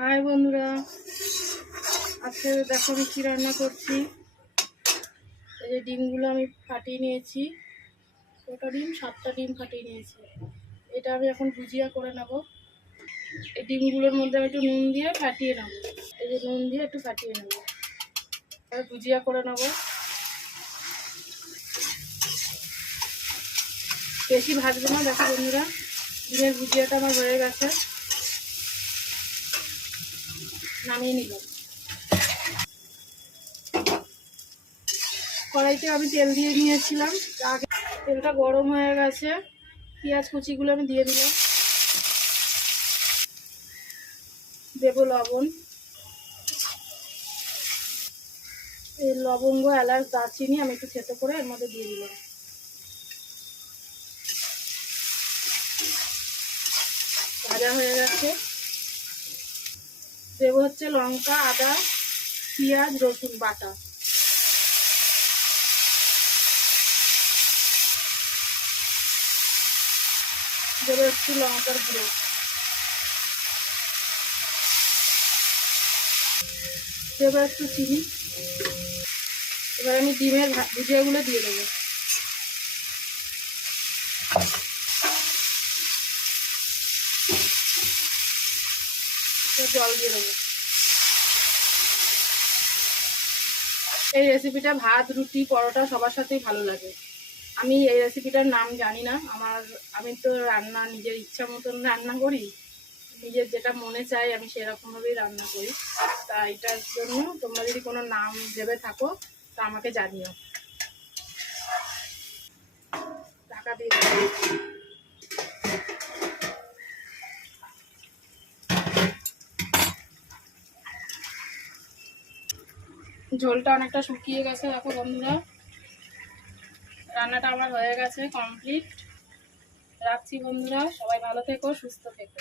High বন্ধুরা, আজকে দেখো আমি কী রান্না করছি। এই যে ডিমগুলো আমি ফাটিয়ে নিয়েছি, কটা ডিম, 7টা ডিম ফাটিয়ে নিয়েছি। এটা আমি এখন ভুজিয়া করে নেব। এই ডিমগুলোর মধ্যে আমি একটু নুন দিয়ে ফাটিয়ে নেব। এই যে নুন দিয়ে একটু ফাটিয়ে নেব, আর ভুজিয়া করে নেব। বেশি ভাজবো না। দেখো বন্ধুরা, ডিমের ভুজিয়াটা আমার হয়ে গেছে, নামিয়ে নিলাম। কড়াইতে আমি তেল দিয়ে নিয়েছিলাম, আগে তেলটা গরম হয়ে গেছে। পেঁয়াজ কুচিগুলো আমি দিয়ে দিলাম, দেবো লবণ। এই লবঙ্গ, এলাচ, দারচিনি আমি একটু থেতো করে এর মধ্যে দিয়ে দিলাম। ভাজা হয়ে গেছে। দেবো হচ্ছে লঙ্কা, আদা, পেঁয়াজ, রসুন বাটা। দেবো একটু লঙ্কার গুঁড়ো। দেবো একটু চিনি। এবার আমি ডিমের ভুজিয়াগুলো দিয়ে দেবো। জল দিয়ে দেবো। এই রেসিপিটা ভাত, রুটি, পরোটা সবার সাথেই ভালো লাগে। আমি এই রেসিপিটার নাম জানি না। আমি তো রান্না নিজের ইচ্ছা মতন রান্না করি, নিজের যেটা মনে চাই আমি সেরকমভাবেই রান্না করি। তা এটার জন্য তোমরা যদি কোনো নাম ভেবে থাকো তা আমাকে জানিও। ঢাকা দিয়ে দেবো। ঝোলটা অনেকটা শুকিয়ে গেছে। দেখো বন্ধুরা, রান্নাটা আমার হয়ে গেছে, কমপ্লিট। রাখছি বন্ধুরা, সবাই ভালো থেকো, সুস্থ থেকো।